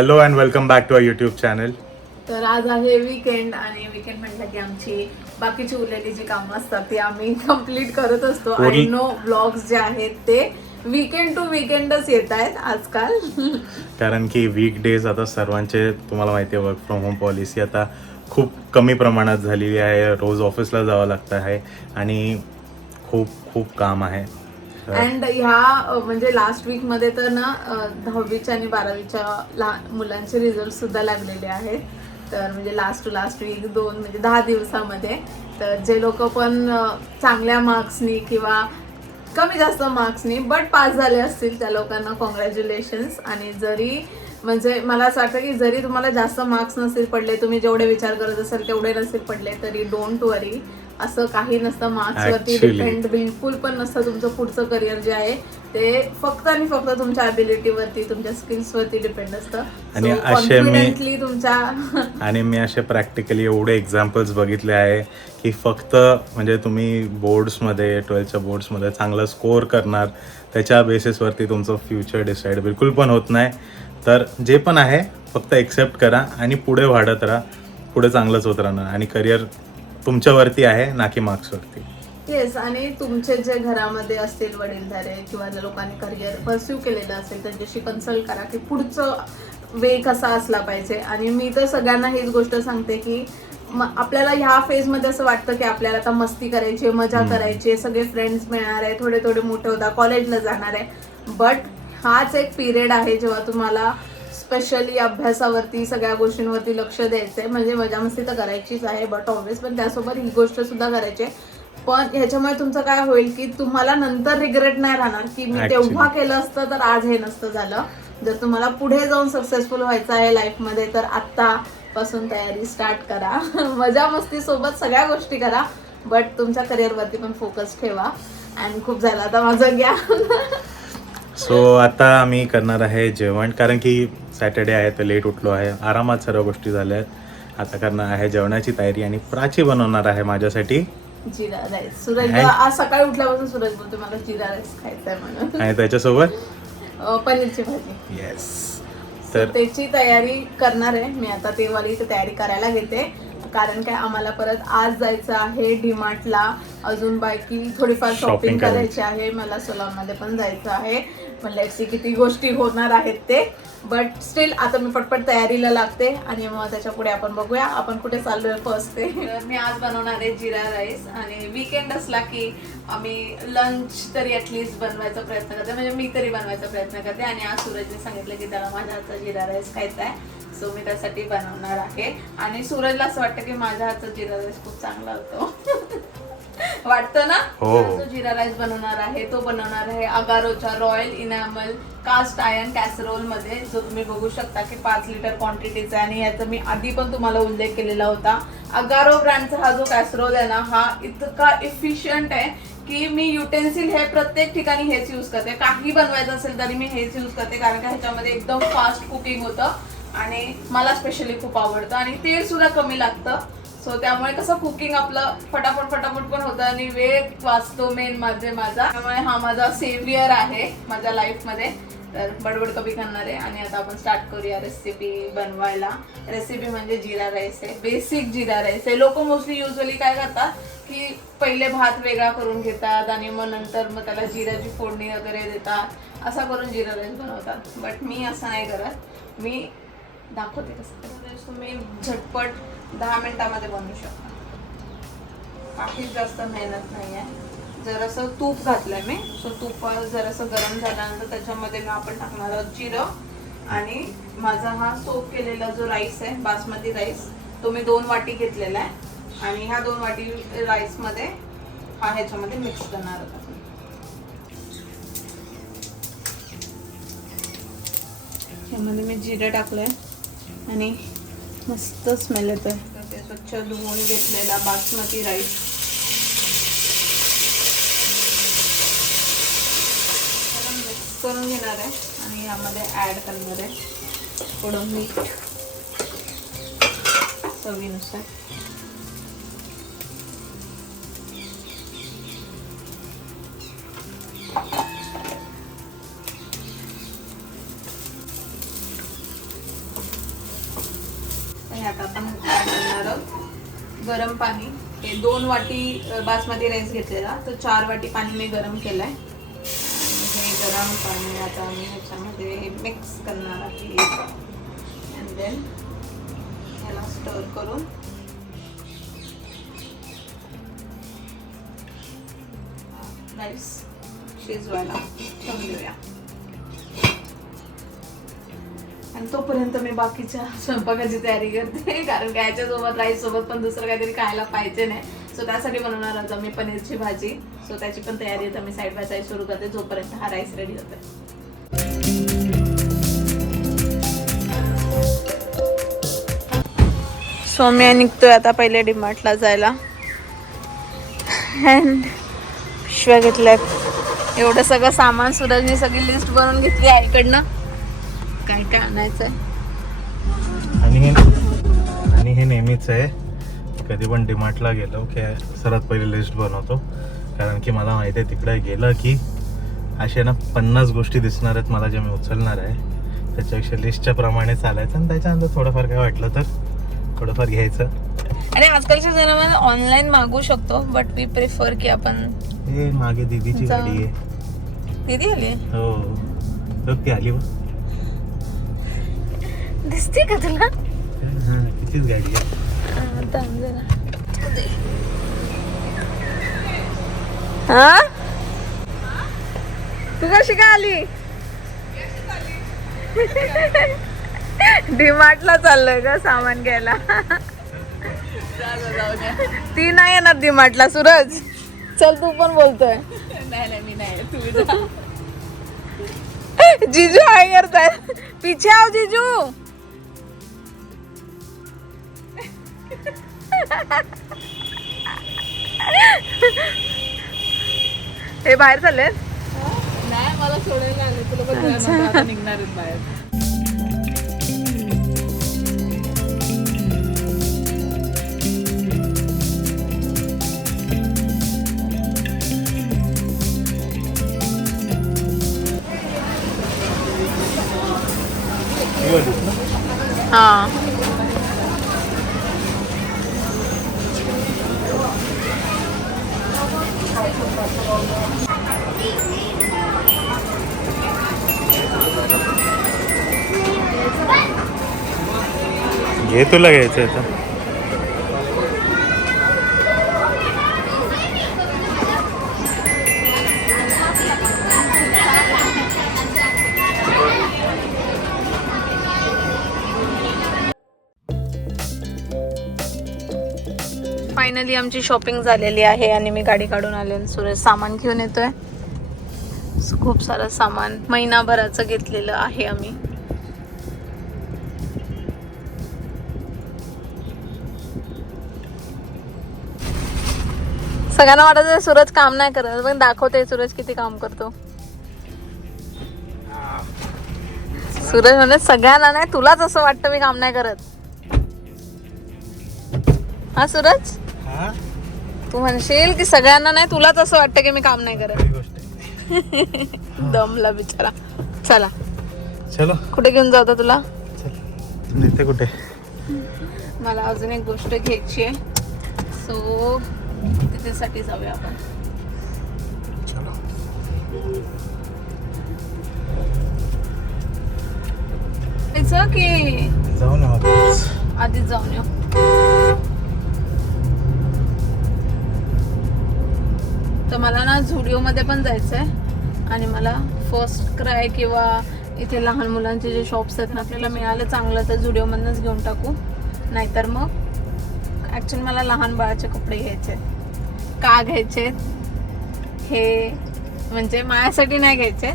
Hello and welcome back to a YouTube channel तर आज आहे वीकेंड आणि वीकेंड म्हटलं की आमची बाकीची उरलेली जी कामं असतात ती आम्ही कंप्लीट करत असतो. आणि नो ब्लॉग्स जे आहेत ते वीकेंड टू वीकेंडच येत आहेत आजकाल. कारण की वीक डेज आता सर्वांचे तुम्हाला माहिती आहे वर्क फ्रॉम होम पॉलिसी आता खूप कमी प्रमाणात झालेली आहे. रोज ऑफिसला जावं लागतं आहे आणि खूप खूप काम आहे. अँड ह्या म्हणजे लास्ट वीकमध्ये तर ना दहावीच्या आणि बारावीच्या लहान मुलांचे रिझल्ट सुद्धा लागलेले आहेत. तर म्हणजे लास्ट टू लास्ट वीक दोन म्हणजे दहा दिवसामध्ये तर जे लोक पण चांगल्या मार्क्सनी किंवा कमी जास्त मार्क्सनी बट पास झाले असतील त्या लोकांना कॉंग्रॅच्युलेशन्स आणि जरी म्हणजे मला असं वाटतं की जरी तुम्हाला जास्त मार्क्स नसतील पडले तुम्ही जेवढे विचार करत असाल तेवढे नसतील पडले तरी डोंट वरी असं काही नसतं. मार्क्सवरती. डिपेंड बिलकुल पण नसतं तुमचं पुढचं करिअर जे आहे ते फक्त आणि फक्त तुमच्या ॲबिलिटीवरती तुमच्या स्किल्सवरती डिपेंड असतं. आणि असे मी- तुमच्या आणि मी असे प्रॅक्टिकली एवढे एक्झाम्पल्स बघितले आहे की फक्त म्हणजे तुम्ही बोर्ड्समध्ये ट्वेल्थच्या बोर्ड्समध्ये चांगला स्कोअर करणार त्याच्या बेसिसवरती तुमचं फ्युचर डिसाईड बिलकुल पण होत नाही. तर जे पण आहे फक्त एक्सेप्ट करा आणि पुढे वाढत राहा पुढे चांगलंच होत राहणार. आणि करिअर तुमच्यावरती आहे ना की मार्क्सवरती येस आणि तुमचे जे घरामध्ये असतील वडीलधारे किंवा ज्या लोकांनी करिअर परस्यू केलेलं असेल त्यांच्याशी कन्सल्ट करा की पुढचं वे कसा असला पाहिजे. आणि मी तर सगळ्यांना हीच गोष्ट सांगते की म- आपल्याला ह्या फेजमध्ये असं वाटतं की आपल्याला आता मस्ती करायची आहे, मजा हम्म. करायची आहे, सगळे फ्रेंड्स मिळणार आहे थोडे थोडे मोठे होता कॉलेजला जाणार आहे. बट हाच एक पिरियड आहे जेव्हा तुम्हाला स्पेशली अभ्यासावरती सगळ्या गोष्टींवरती लक्ष द्यायचंय. म्हणजे मजा मस्ती तर करायचीच आहे बट ऑब्विस पण त्यासोबत ही गोष्ट सुद्धा करायची आहे. पण ह्याच्यामुळे तुमचं काय होईल की तुम्हाला नंतर रिग्रेट नाही राहणार की मी. तेव्हा केलं असतं तर आज हे नसतं झालं. जर तुम्हाला पुढे जाऊन सक्सेसफुल व्हायचं आहे लाईफमध्ये तर आत्ता पासून तयारी स्टार्ट करा. मजा मस्ती सोबत सगळ्या गोष्टी करा बट तुमच्या करिअरवरती पण फोकस ठेवा. अँड खूप झालं आता माझं घ्या. सो आता आम्ही करणार आहे जेवण कारण की सॅटर्डे आहे तर लेट उठलो आहे. आरामात सर्व गोष्टी झाल्या आहेत. आता करणार आहे जेवणाची तयारी आणि प्राची बनवणार आहे माझ्यासाठी. जिरा राईस. सूरज आज सकाळी उठल्यापासून सूरज बोलतो मला जिरा राईस खायचा आहे म्हणून. आणि त्याच्यासोबत? अं, पनीरची भाजी. येस तर तर त्याची तयारी करणार आहे. मी आता ते वाली इथे तयारी करायला घेते. कारण काय आम्हाला परत आज जायचं आहे डीमार्टला. अजून बाकी थोडीफार Shopping शॉपिंग करायची. करायची आहे. मला सोलामध्ये पण जायचं आहे. म्हणलं सी किती गोष्टी होणार आहेत ते. बट स्टील आता मी पटपट तयारीला लागते आणि मग त्याच्या पुढे आपण बघूया. आपण कुठे चाललोय फर्स्ट ते? मी आज बनवणार आहे जिरा राईस आणि विकेंड असला की आम्ही लंच तरी ॲटलिस्ट बनवायचा प्रयत्न करते. म्हणजे मी तरी बनवायचा प्रयत्न करते आणि आज सूरजने सांगितलं की त्याला माझ्या हातचा जिरा राईस खायचा आहे. सो मी त्यासाठी बनवणार आहे. आणि सूरजला असं वाटतं की माझ्या हातचा जिरा राईस खूप चांगला होतो. वाटतं ना? हो, हो. तो जिरा राईस बनवणार आहे तो बनवणार आहे अगारोच्या रॉयल इनॅमल कास्ट आयर्न कॅसरोलमध्ये जो तुम्ही बघू शकता की पाच लिटर क्वांटिटीचा आहे आणि याचा मी आधी पण तुम्हाला उल्लेख केलेला होता. अगारो ब्रँडचा हा जो कॅसरोल आहे ना हा इतका इफिशियंट आहे की मी युटेन्सिल हे प्रत्येक ठिकाणी हेच यूज करते. काही बनवायचं असेल तरी मी हेच यूज करते कारण का ह्याच्यामध्ये एकदम फास्ट कुकिंग होतं आणि मला स्पेशली खूप आवडतं आणि तेल सुद्धा कमी लागतं. सो त्यामुळे कसं कुकिंग आपलं फटाफट फटाफट पण होतं आणि वेळ वाचतो मेन माझे माझा. त्यामुळे हा माझा सेव्हियर आहे माझ्या लाईफमध्ये तर बडबड कमी करणार आहे आणि आता आपण स्टार्ट करूया रेसिपी बनवायला. रेसिपी म्हणजे जिरा राईस आहे. बेसिक जिरा राईस आहे. लोक मोस्टली युजली काय करतात की पहिले भात वेगळा करून घेतात आणि मग नंतर मग त्याला जिऱ्याची फोडणी वगैरे देतात. असा करून जिरा राईस बनवतात. बट मी असं नाही करत. मी दाखवते कसं तुम्ही झटपट दहा मिनिटामध्ये बनवू शकता. काहीच जास्त मेहनत नाही आहे जरासं तूप घातलंय मी. सो तूप जरासं गरम झाल्यानंतर त्याच्यामध्ये मी आपण टाकणार आहोत जिरं. आणि माझा हा सोप केलेला जो राईस आहे बासमती राईस तो मी दोन वाटी घेतलेला आहे. आणि ह्या दोन वाटी राईसमध्ये हा ह्याच्यामध्ये मिक्स करणार आहोत ह्यामध्ये मी जिरं टाकलंय. आणि मस्त स्मेल येतोय. तर ते स्वच्छ धुवून घेतलेला बासमती राईस मिक्स करून घेणार आहे आणि यामध्ये ॲड करणार आहे. थोडं मीठ चवीनुसार. गरम पाणी. हे दोन वाटी बासमती राईस घेतलेला. तर चार वाटी पाणी मी गरम केलं आहे हे गरम पाणी आता मी ह्याच्यामध्ये मिक्स करणार आहे. अँड देन याला स्टर करून. राईस शिजवायला ठेवून देऊया. आणि तोपर्यंत मी बाकीच्या स्वयंपाकाची तयारी करते. कारण काय याच्यासोबत राईस सोबत पण दुसरं काहीतरी खायला पाहिजे नाही. सो त्यासाठी बनवणार आता मी पनीरची भाजी. सो त्याची पण तयारी आता मी साईड बाय साईड सुरू करते जोपर्यंत हा राईस रेडी होतो सौम्या निघतोय आता पहिले डिमार्टला जायला. अँड पिशव्या घेतल्यात. एवढं सगळं सामान सुरजनी सगळी लिस्ट बनवून घेतली आईकडनं काय काय आणायचं आणि हे आणि हे नेहमीच आहे. कधी पण डिमार्टला गेलो की सर्वात पहिले लिस्ट बनवतो. कारण की मला माहिती आहे तिकडे गेलं की अशा ना पन्नास गोष्टी दिसणार आहेत मला ज्या मी उचलणार आहे. त्याच्यापेक्षा लिस्टच्या प्रमाणे चालायचं आणि त्याच्यानंतर थोडंफार काय वाटलं तर थोडंफार घ्यायचं. आणि आजकालच्या जमान्यात ऑनलाईन मागू शकतो बट वी प्रिफर की आपण हे मागे दीदीची. गाडी आहे. दिदी आली हो. ती आली बघ. दिसते का तुला? हां तिचीच गाडी आहे. हा. हा? तू कशी काय आली? डीमार्टला चाललोय का सामान घ्यायला. ती नाही येणार डीमार्टला सूरज. चल तू पण बोलतोय. नाही नाही मी नाही तू जीजू काय करताय पीछे आओ जीजू. हे बाहेर चालले? नाही मला सोडायला आले. तुला निघणार बाहेर. हा. तुला घ्यायचं आहे तर. फायनली आमची शॉपिंग झालेली आहे आणि मी गाडी काढून आले आणि सुरेश सामान घेऊन येतोय. खूप सारं सामान महिनाभराचं घेतलेलं आहे आम्ही. सगळ्यांना वाटत सूरज काम नाही करत. पण दाखवते सूरज किती काम करतो. सूरज म्हणे सगळ्यांना नाही तुलाच असं वाटतं मी काम नाही करत. हा सूरज? हां? तू म्हणशील की सगळ्यांना नाही तुलाच असं वाटतं की मी काम नाही करत. दमला बिचारा. चला. चलो. कुठे घेऊन जातो तुला? कुठे? मला अजून एक गोष्ट घ्यायची आहे. सो तिथेसाठी जाऊया आपण. की. आधीच जाऊन येऊ. तर मला ना झुडिओमध्ये पण जायचं आहे आणि मला फर्स्ट क्राय किंवा इथे लहान मुलांचे जे शॉप्स आहेत ना आपल्याला मिळालं चांगलं तर झुडिओमधनंच घेऊन टाकू. नाहीतर मग ॲक्च्युली मला लहान बाळाचे कपडे घ्यायचे आहेत. का घ्यायचे? हे म्हणजे माझ्यासाठी नाही घ्यायचे.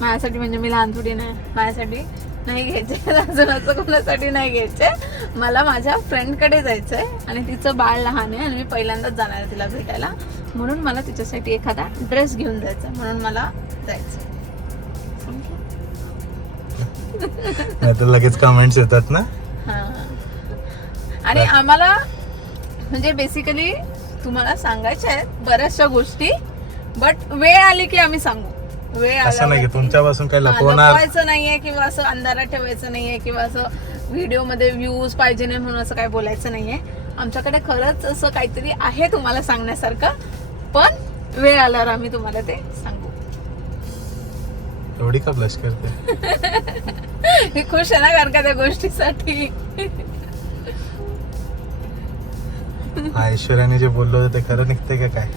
माझ्यासाठी म्हणजे मी लहान थोडी नाही. माझ्यासाठी नाही घ्यायचे. अजून असं कोणासाठी नाही घ्यायचे. मला माझ्या फ्रेंडकडे जायचं आहे आणि तिचं बाळ लहान आहे आणि मी पहिल्यांदाच जाणार आहे तिला भेटायला. म्हणून मला तिच्यासाठी एखादा ड्रेस घेऊन जायचा. म्हणून मला जायचं. नाही तर लगेच कमेंट्स येतात ना? हा. आणि आम्हाला म्हणजे बेसिकली तुम्हाला सांगायच्या आहेत बऱ्याचशा गोष्टी बट वेळ आली की आम्ही सांगू. वेळ असं नाही. तुमच्यापासून काही लपवणार लपवायचं नाहीये किंवा असं अंधारात ठेवायचं नाहीये किंवा असं व्हिडिओमध्ये व्ह्यूज पाहिजे नाही म्हणून असं काही बोलायचं नाहीये. आमच्याकडे खरंच असं काहीतरी आहे तुम्हाला सांगण्यासारखं पण वेळ आल्यावर आम्ही तुम्हाला ते सांगू. एवढी का ब्लश करते? खुश आहे ना कारण का त्या गोष्टीसाठी? ऐश्वर्याने जे बोललो होतं ते खरं निघते का काय?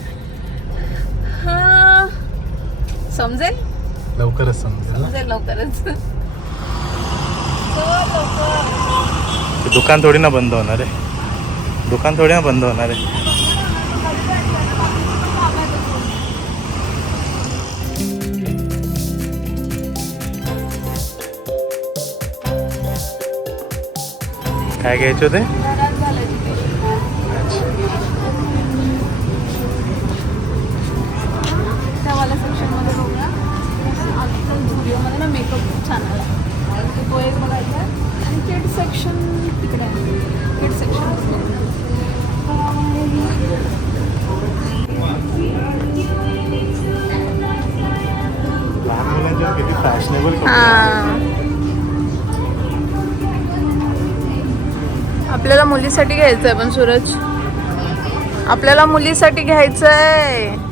हा. समजेल? लवकरच समजेल ना. समजेल लवकरच. ते दुकान थोडी ना बंद होणार आहे. दुकान थोडी ना बंद होणार आहे. काय घ्यायचे होते? छान तो एक बघायचा. आणि किड सेक्शन तिकडे आहे. किड सेक्शन आपल्याला मुलीसाठी घ्यायचं आहे पण सूरज. आपल्याला मुलीसाठी घ्यायचं आहे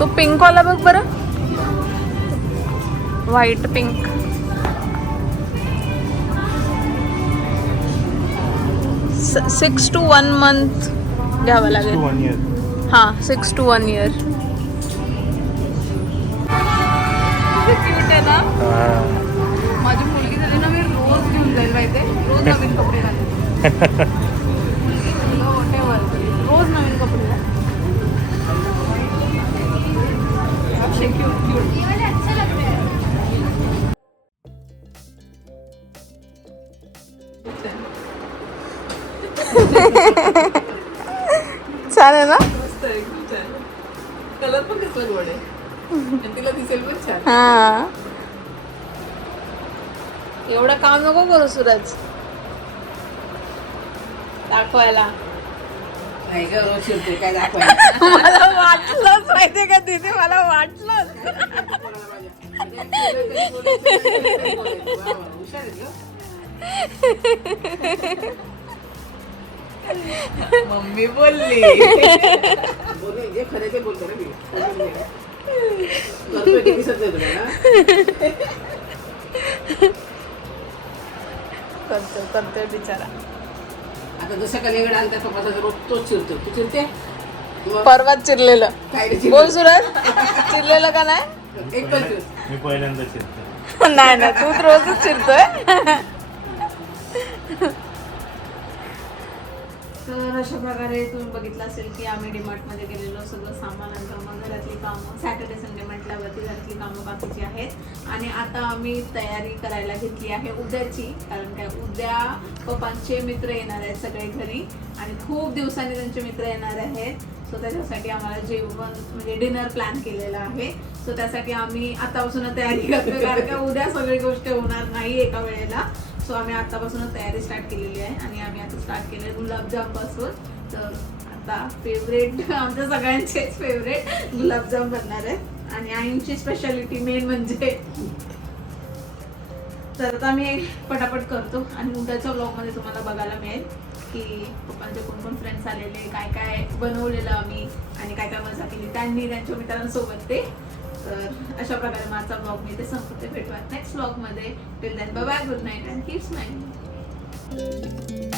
तो पिंक वाला बघ बरं. White pink six two one month घ्यावं लागेल. हाँ सिक्स टू वन इयर ना? माझी मुलगी झाली ना मी रोज घेऊन जाईल माहिती रोज नवीन कपडे छान आहे ना. कलर पण कसला गोड आहे. तिला दिसेल पण छान. हा. एवढं काम नको करू सूरज. दाखवायला. नाही ग रोज शिरते काय दाखवायला? मला वाटलंच माहितीये का तिथे मला वाटलंच. हुशार. मम्मी बोलली. खरे ते बोलतो ना मी. दिसत नाही? करतो करतोय बिचारा. आता जसं कलिंगड आणतात पप्पाचा रोज तोच चिरतो तू चिरते? परवाच चिरलेलं. बोल चिरतो? सूरज चिरलेलं का नाही? एक. मी पहिल्यांदा शिकतो नाही ना तू तर रोजच चिरतोय. तर अशा प्रकारे तुम्ही बघितलं असेल की आम्ही डिमार्टमध्ये गेलेलो सगळं सामान आणतो मग घरातली कामं सॅटर्डे संडे म्हटल्यावरती घरातली कामं बाकीची आहेत. आणि आता आम्ही तयारी करायला घेतली आहे उद्याची कारण काय उद्या पप्पांचे मित्र येणार आहेत सगळे घरी आणि खूप दिवसांनी त्यांचे मित्र येणार आहेत. सो त्याच्यासाठी आम्हाला जेवण म्हणजे डिनर प्लॅन केलेला आहे. सो त्यासाठी आम्ही आतापासून तयारी करतो कारण का उद्या सगळी गोष्ट होणार नाही एका वेळेला. सो आम्ही आतापासूनच तयारी स्टार्ट केलेली आहे आणि आम्ही आता स्टार्ट केले गुलाबजामपासून तर आता फेवरेट आमच्या सगळ्यांचेच फेवरेट गुलाबजाम बनणार आहे आणि आईंची स्पेशालिटी मेन म्हणजे तर आता मी पटापट करतो आणि उद्याच्या ब्लॉगमध्ये तुम्हाला बघायला मिळेल की पप्पांचे कोण कोण फ्रेंड्स आलेले काय काय बनवलेलं आम्ही आणि काय काय मजा केली. त्यांनी त्यांच्या मित्रांसोबत ते तर अशा प्रकारे माझा ब्लॉग मी ते संपते भेटूया नेक्स्ट ब्लॉगमध्ये till then bye good night and keeps night